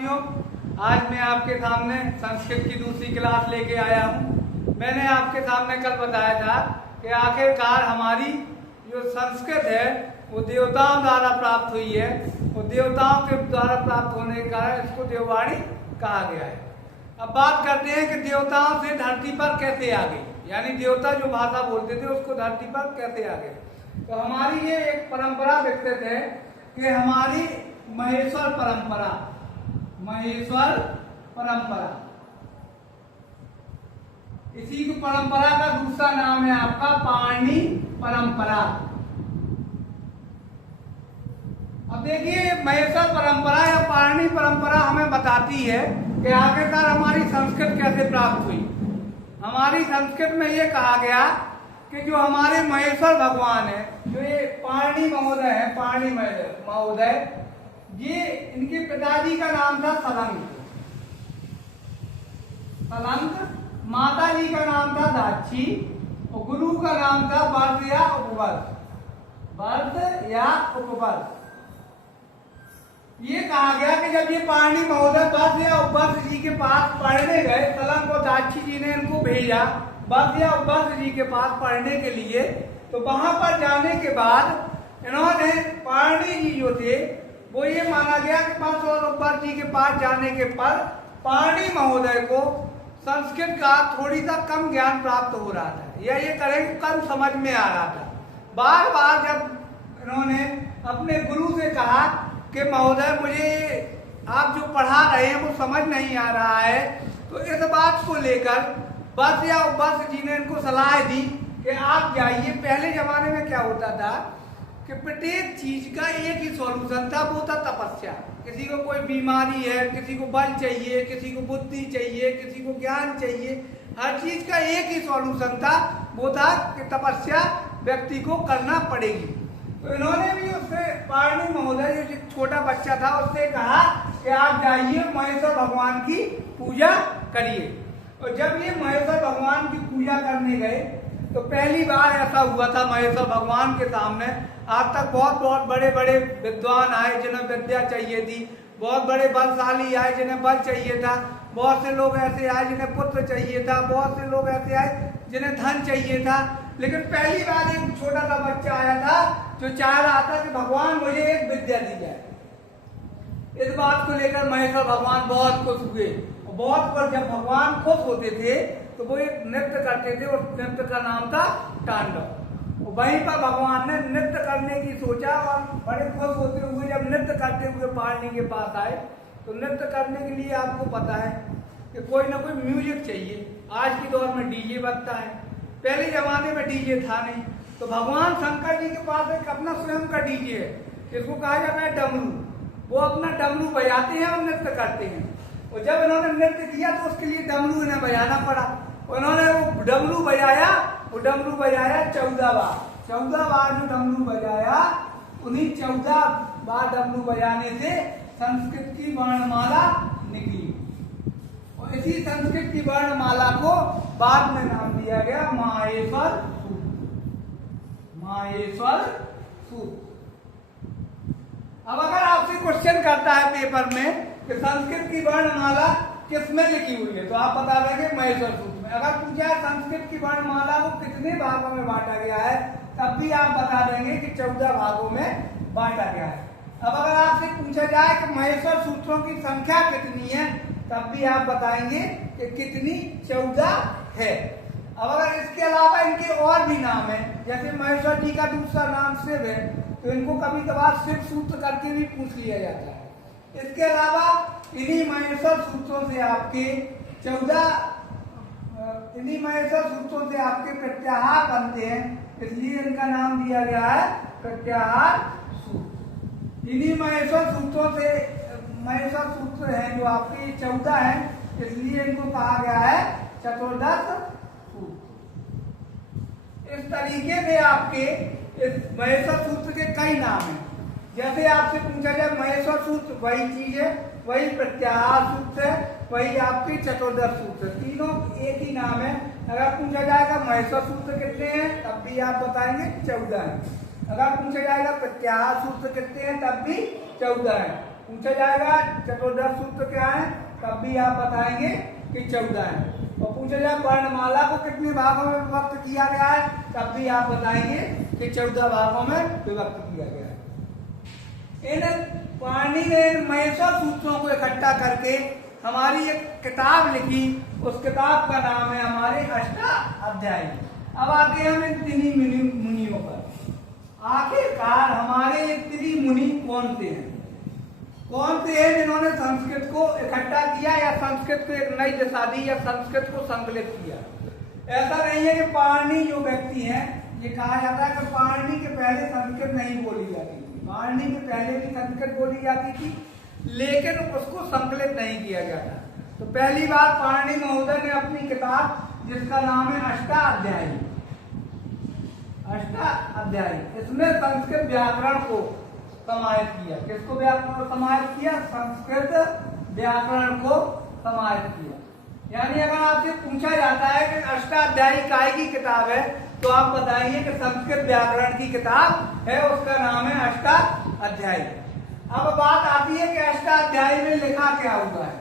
आज मैं आपके सामने संस्कृत की दूसरी क्लास लेके आया हूँ। मैंने आपके सामने कल बताया था कि आखिरकार हमारी जो संस्कृत है वो देवताओं द्वारा प्राप्त हुई है। वो देवताओं के द्वारा प्राप्त होने के कारण इसको देववाणी कहा गया है। अब बात करते हैं कि देवताओं से धरती पर कैसे आ गई, यानी देवता जो भाषा बोलते थे उसको धरती पर कैसे आ गए। तो हमारी ये एक परंपरा विकसित है कि हमारी महेश्वर परंपरा, महेश्वर परंपरा, इसी को परंपरा का दूसरा नाम है आपका पाणिनि परंपरा। अब देखिए, महेश्वर परंपरा या पाणिनि परंपरा हमें बताती है कि आखिरकार हमारी संस्कृत कैसे प्राप्त हुई। हमारी संस्कृत में ये कहा गया कि जो हमारे महेश्वर भगवान है, जो ये पाणिनि महोदय है, पाणिनि महोदय, ये इनके पिताजी का नाम था सलंक, माता जी का नाम था दाक्षी और गुरु का नाम था वर्ष या उपवर्ष। ये कहा गया कि जब ये पाणिनि महोदय वर्ष या उपवर्ष जी के पास पढ़ने गए, सलंक और दाक्षी जी ने इनको भेजा वर्ष या उपवर्ष जी के पास पढ़ने के लिए। तो वहां पर जाने के बाद इन्होंने पाणिनि जी जो थे वो ये माना गया कि वर्ष और उपवर्ष जी के पास जाने के पर पाणिनि महोदय को संस्कृत का थोड़ी सा कम ज्ञान प्राप्त हो रहा था, या ये करें कम समझ में आ रहा था। बार बार जब इन्होंने अपने गुरु से कहा कि महोदय मुझे आप जो पढ़ा रहे हैं वो समझ नहीं आ रहा है, तो इस बात को लेकर वर्ष या उपवर्ष जी ने इनको सलाह दी कि आप जाइए। पहले जमाने में क्या होता था कि प्रत्येक चीज का एक ही सॉल्यूशन था, वो था तपस्या। किसी को कोई बीमारी है, किसी को बल चाहिए, किसी को बुद्धि चाहिए, किसी को ज्ञान चाहिए, हर चीज का एक ही सॉल्यूशन था, वो था कि तपस्या व्यक्ति को करना पड़ेगी। तो इन्होंने भी उससे पाणिनि महोदय जो छोटा बच्चा था उससे कहा कि आप जाइए महेश्वर भगवान की पूजा करिए। और जब ये महेश्वर भगवान की पूजा करने गए तो पहली बार ऐसा हुआ था महेश्वर भगवान के सामने। आज तक बहुत बड़े बड़े विद्वान आए जिन्हें विद्या चाहिए थी, बहुत बड़े बलशाली आए जिन्हें बल चाहिए था, बहुत से लोग ऐसे आए जिन्हें पुत्र चाहिए था, बहुत से लोग ऐसे आए जिन्हें धन चाहिए था। लेकिन पहली बार एक छोटा सा बच्चा आया था जो चाह रहा था कि भगवान मुझे एक विद्या दी जाए। इस बात को लेकर महेश्वर भगवान बहुत खुश हुए। बहुत पर जब भगवान खुश होते थे तो वो एक नृत्य करते थे और नृत्य का नाम था तांडव। वहीं पर भगवान ने नृत्य करने की सोचा और बड़े खुश होते हुए जब नृत्य करते हुए पाणिनि के पास आए तो नृत्य करने के लिए आपको पता है कि कोई ना कोई म्यूजिक चाहिए। आज के दौर में डीजे बजता है, पहले जमाने में डीजे था नहीं। तो भगवान शंकर जी के पास एक अपना स्वयं का डीजे है, इसको कहा जाता है डमरू। वो अपना डमरू बजाते हैं और नृत्य करते हैं। और जब इन्होंने नृत्य किया तो उसके लिए डमरू इन्हें बजाना पड़ा। उन्होंने वो डमरू बजाया 14 बार। 14 बार जो डमरू बजाया, उन्हीं 14 बार डमरू बजाने से संस्कृत की वर्णमाला निकली। और इसी संस्कृत की वर्णमाला को बाद में नाम दिया गया माहेश्वर सूत्र। अब अगर आपसे क्वेश्चन करता है पेपर में कि संस्कृत की वर्णमाला किसमें लिखी हुई है, तो आप बता देंगे महेश्वर सूत्र में। अगर पूछा है संस्कृत की वर्णमाला को कितने भागों में बांटा गया है, तब भी आप बता देंगे कि 14 भागों में बांटा गया है। अब अगर आपसे पूछा जाए कि महेश्वर सूत्रों की संख्या कितनी है, तब भी आप बताएंगे कि कितनी 14 है। अब अगर इसके अलावा इनके और भी नाम है, जैसे महेश्वर जी का दूसरा नाम शिव है, तो इनको कभी कभार शिव सूत्र करके भी पूछ लिया जाता है। इसके अलावा इन्हीं महेश्वर सूत्रों से आपके 14 इन्हीं महेश्वर सूत्रों से आपके प्रत्याहार बनते हैं, इसलिए इनका नाम दिया गया है प्रत्याहार सूत्र। इन्हीं महेश्वर सूत्रों से महेश्वर सूत्र हैं जो आपके 14 हैं, इसलिए इनको कहा गया है चतुर्दश सूत्र। इस तरीके से आपके इस महेश्वर सूत्र के कई नाम हैं। जैसे आपसे पूछा जाए महेश्वर सूत्र वही चीज है, वही प्रत्याहार सूत्र है, वही आपके चतुर्दश सूत्र, तीनों एक ही नाम है। अगर पूछा जाएगा महेश्वर सूत्र कितने हैं, तब भी आप बताएंगे 14 है। अगर पूछा जाएगा प्रत्याहार सूत्र कितने हैं, तब भी 14 है। पूछा जाएगा चतुर्दश सूत्र क्या है, तब भी आप बताएंगे कि 14 है। और पूछा जाए वर्णमाला को कितने भागों में विभक्त किया गया है, तब भी आप बताएंगे कि 14 भागों में विभक्त किया गया है। इन पाणिनि ने इन महेश्वर सूत्रों को इकट्ठा करके हमारी एक किताब लिखी, उस किताब का नाम है हमारे अष्टाध्यायी। अब आते हैं हम इन त्रिनी मुनियों पर। आखिरकार हमारे ये त्रि मुनि कौन से हैं, कौन से हैं जिन्होंने संस्कृत को इकट्ठा किया या संस्कृत को एक नई दिशा दी या संस्कृत को संकलित किया। ऐसा नहीं है कि पाणिनि जो व्यक्ति हैं, ये कहा जाता है कि पाणिनि के पहले संस्कृत नहीं बोली जाती थी, पाणिनि के पहले भी संस्कृत बोली जाती थी लेकिन उसको संकलित नहीं किया गया था। तो पहली बात पाणिनि महोदय ने अपनी किताब जिसका नाम है अष्टाध्यायी, इसमें संस्कृत व्याकरण को समाहित किया। किसको व्याकरण को समाहित किया, संस्कृत व्याकरण को समाहित किया। यानी अगर आपसे पूछा जाता है कि अष्टाध्यायी काय की किताब है, तो आप बताइए कि संस्कृत व्याकरण की किताब है, उसका नाम है अष्टाध्यायी। अब बात आती है कि अष्टाध्यायी में लिखा क्या हुआ है,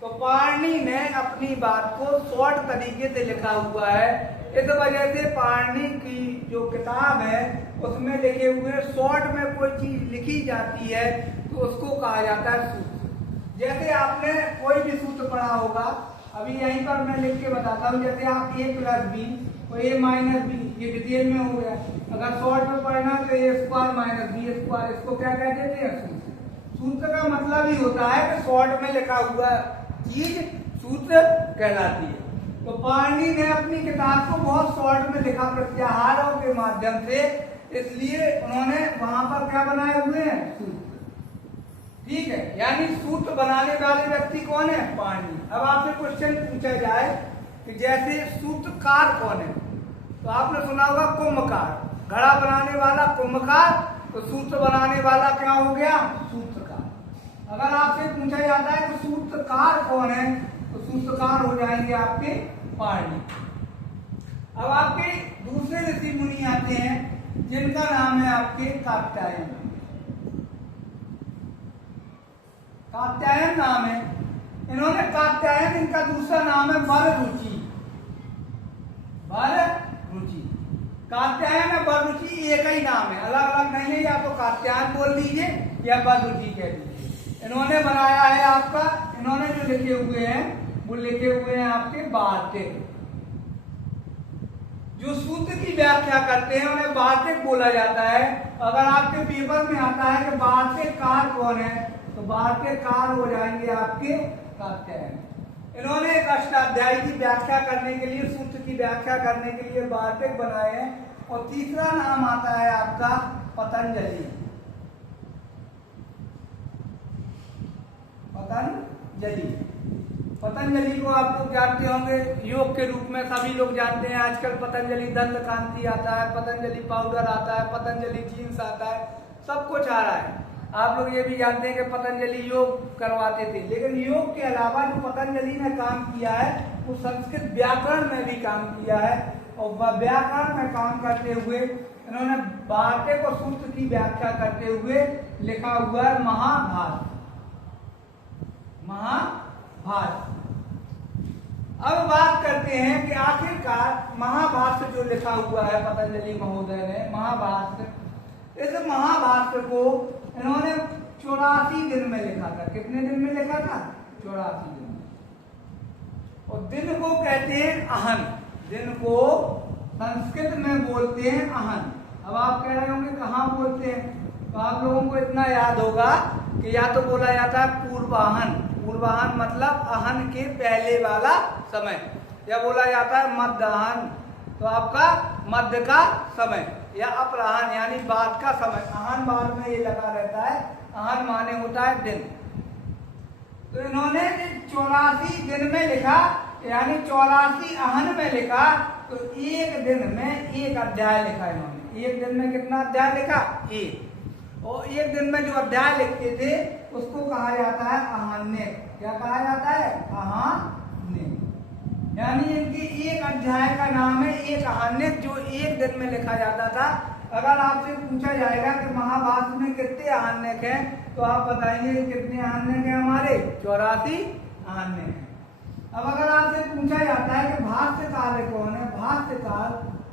तो पाणिनि ने अपनी बात को शॉर्ट तरीके से लिखा हुआ है। इस वजह से पाणिनि की जो किताब है उसमें लिखे हुए शॉर्ट में कोई चीज लिखी जाती है तो उसको कहा जाता है सूत्र। जैसे आपने कोई भी सूत्र पढ़ा होगा, अभी यहीं पर मैं लिख के बताता हूँ। जैसे आप a + b और a - b, ये डिटेल में हो गया। अगर शॉर्ट में पढ़ना तो a² - b², इसको क्या कहते थे, सूत्र। सूत्र का मतलब ही होता है कि शॉर्ट में लिखा हुआ चीज सूत्र कहलाती है। तो पाणिनि ने अपनी किताब को बहुत शॉर्ट में लिखा प्रत्याहारों के माध्यम से, इसलिए उन्होंने वहां पर क्या बनाए हुए हैं, सूत्र। ठीक है, यानी सूत्र बनाने वाले व्यक्ति कौन है, पाणिनि। अब आपसे क्वेश्चन पूछा जाए कि जैसे सूत्रकार कौन है, तो आपने सुना होगा कुंभकार, घड़ा बनाने वाला कुंभकार, तो सूत्र बनाने वाला क्या हो गया, सूत्रकार। अगर आपसे पूछा जाता है कि सूत्रकार कौन है, तो सूत्रकार हो जाएंगे आपके पाणिनि। अब आपके दूसरे ऋषि मुनि आते हैं जिनका नाम है आपके कात्यायन। कात्यायन नाम है, इन्होंने कात्यायन, इनका दूसरा नाम है वररुचि। वररुचि, कात्यायन और वररुचि एक ही नाम है, अलग अलग नहीं है। या तो कात्यायन बोल दीजिए या वररुचि कह दीजिए। इन्होंने बनाया है आपका, इन्होंने जो लिखे हुए हैं वो लिखे हुए हैं आपके वार्तिक। जो सूत्र की व्याख्या करते हैं उन्हें वार्तिक बोला जाता है। अगर आपके पेपर में आता है कि वार्तिककार कौन है, तो वार्तिककार हो जाएंगे आपके कात्यायन। इन्होंने एक अष्टाध्यायी की व्याख्या करने के लिए, सूत्र की व्याख्या करने के लिए वार्तिक बनाए हैं। और तीसरा नाम आता है आपका पतंजलि। पतंजलि को आप लोग जानते होंगे योग के रूप में, सभी लोग जानते हैं। आजकल पतंजलि दंत कांति आता है, पतंजलि पाउडर आता है, पतंजलि जीन्स आता है, सब कुछ आ रहा है। आप लोग ये भी जानते हैं कि पतंजलि योग करवाते थे, लेकिन योग के अलावा जो पतंजलि ने काम किया है वो संस्कृत व्याकरण में भी काम किया है। और व्याकरण में काम करते हुए इन्होंने वार्तिक और सूत्र की व्याख्या करते हुए लिखा हुआ है महाभारत। अब बात करते हैं कि आखिरकार महाभारत जो लिखा हुआ है पतंजलि महोदय ने, महाभारत, इस महाभारत को इन्होंने 84 दिन में लिखा था। कितने दिन में लिखा था, 84 दिन में। और दिन को कहते हैं अहन, दिन को संस्कृत में बोलते हैं अहन। अब आप कह रहे होंगे कहाँ बोलते हैं, तो आप लोगों को इतना याद होगा कि या तो बोला जाता है पूर्वाहन, पूर्वाहन मतलब अहन के पहले वाला समय, या बोला जाता है मध्याहन, तो आपका मध्य का समय, या अपराहन यानी बाद का समय। अहन बाद में ये लगा रहता है, अहन माने होता है दिन। तो इन्होंने 84 दिन में लिखा, यानी 84 अहन में लिखा, तो एक दिन में एक अध्याय लिखा इन्होंने। एक दिन में कितना अध्याय लिखा, एक। और एक दिन में जो अध्याय लिखते थे उसको कहा जाता है अहान्य। क्या कहा जाता है, अहान्य। यानी इनके एक अध्याय का नाम है एक अहान्य, जो एक दिन में लिखा जाता था। अगर आपसे पूछा जाएगा कि महाभारत में कितने आरण्यक हैं, तो आप बताएंगे कितने आरण्यक हैं हमारे 84 आरण्यक हैं। अब अगर आपसे पूछा जाता है कि भाष्यकार कौन है, भाष्यकार,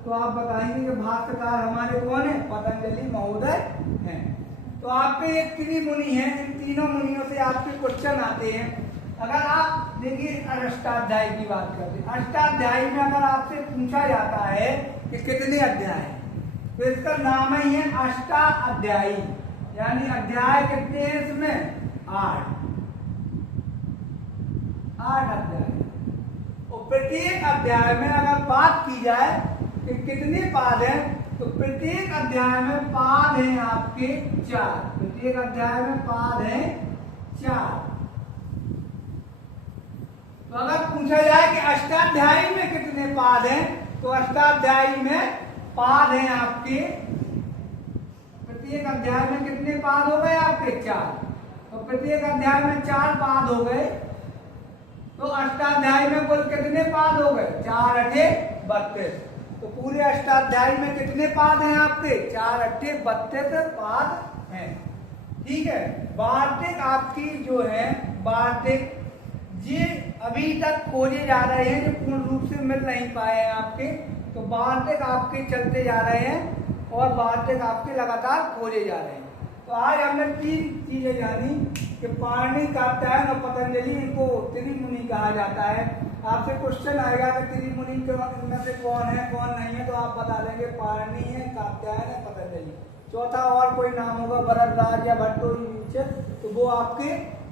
तो आप बताएंगे कि भाष्यकार हमारे कौन है, पतंजलि महोदय हैं। तो आपके एक त्रिमुनि हैं, इन तीनों मुनियों से आपके क्वेश्चन आते हैं। अगर आप देखिए अष्टाध्यायी की बात करते हैं, अष्टाध्यायी में अगर आपसे पूछा जाता है कि कितने अध्याय हैं, तो इसका नाम ही है अष्टाध्यायी, यानी अध्याय कितने हैं इसमें 8 अध्याय। और प्रत्येक अध्याय में अगर बात की जाए कि कितने पाद हैं, तो प्रत्येक अध्याय में पाद हैं आपके 4, प्रत्येक अध्याय में पाद हैं 4। तो अगर पूछा जाए कि अष्टाध्यायी में कितने पाद हैं, तो अष्टाध्यायी में पाद हैं आपके, प्रत्येक अध्याय में कितने पाद हो गए आपके 4, तो प्रत्येक अध्याय में 4 पाद हो गए। तो अष्टाध्यायी में कुल कितने पाद हो गए, 4 अठे 32। तो पूरे अष्टाध्यायी में कितने पाद हैं आपके, 4 अठे 32 पाद हैं। ठीक है। वार्तिक आपकी जो है, वार्तिक ये अभी तक खोजे जा रहे हैं, जो पूर्ण रूप से मिल नहीं पाए हैं आपके। तो वार्तिक आपके चलते जा रहे हैं और वार्तिक आपके लगातार खोजे जा रहे हैं। तो आज हमने 3 चीजें जानी कि पाणिनि, कात्यायन और पतंजलि, इनको त्रिमुनि कहा जाता है। आपसे क्वेश्चन आएगा कि त्रिमुनि इनमें से कौन है कौन नहीं है, तो आप बता देंगे पाणिनि है, कात्यायन है, पतंजलि। चौथा और कोई नाम होगा भरद्वाज या भट्टो, तो वो आपके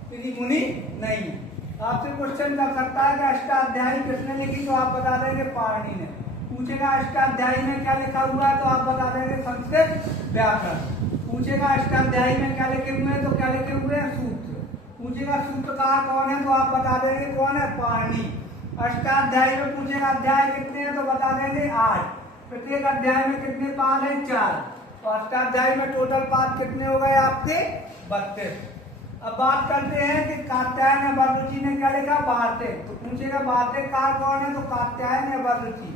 त्रिमुनि नहीं है। आपसे क्वेश्चन कर सकता है कि अष्टाध्यायी किसने लिखी, तो आप बता देंगे पाणिनि ने। पूछेगा अष्टाध्यायी में क्या लिखा हुआ है, तो आप बता देंगे संस्कृत व्याकरण। पूछेगा अष्टाध्यायी में क्या लिखे हुए हैं, तो क्या लिखे हुए हैं, सूत्र। पूछेगा सूत्रकार कौन है, तो आप बता देंगे कौन है, पाणिनि। अष्टाध्यायी में पूछेगा अध्याय कितने हैं, तो बता देंगे 8। प्रत्येक अध्याय में कितने पाद हैं, 4। तो अष्टाध्यायी में टोटल पाद कितने हो गए आपके 32। अब बात करते हैं कि कात्यायन या वररुचि ने क्या लिखा, वार्तिक। तो पूछेगा वार्तिककार कौन है, तो कात्यायन या वररुचि,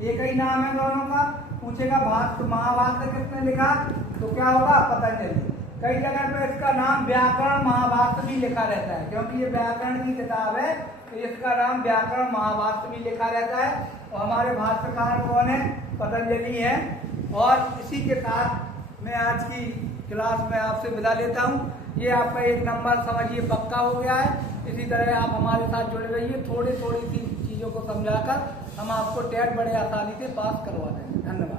एक ही नाम है दोनों का। पूछेगा भाष्य महाभाष्य किसने लिखा, तो क्या होगा, पतंजलि। कई जगह पे इसका नाम व्याकरण महाभाष्य भी लिखा रहता है, क्योंकि ये व्याकरण की किताब है, तो इसका नाम व्याकरण महाभाष्य भी लिखा रहता है। और हमारे भाष्यकार कौन है, पतंजलि है। और इसी के साथ मैं आज की क्लास में आपसे विदा लेता हूँ। ये आपका 1 नंबर समझिए पक्का हो गया है। इसी तरह आप हमारे साथ जुड़े रहिए, थोड़ी थोड़ी सी चीज़ों को समझाकर हम आपको टेट बड़े आसानी से पास करवा देंगे। धन्यवाद।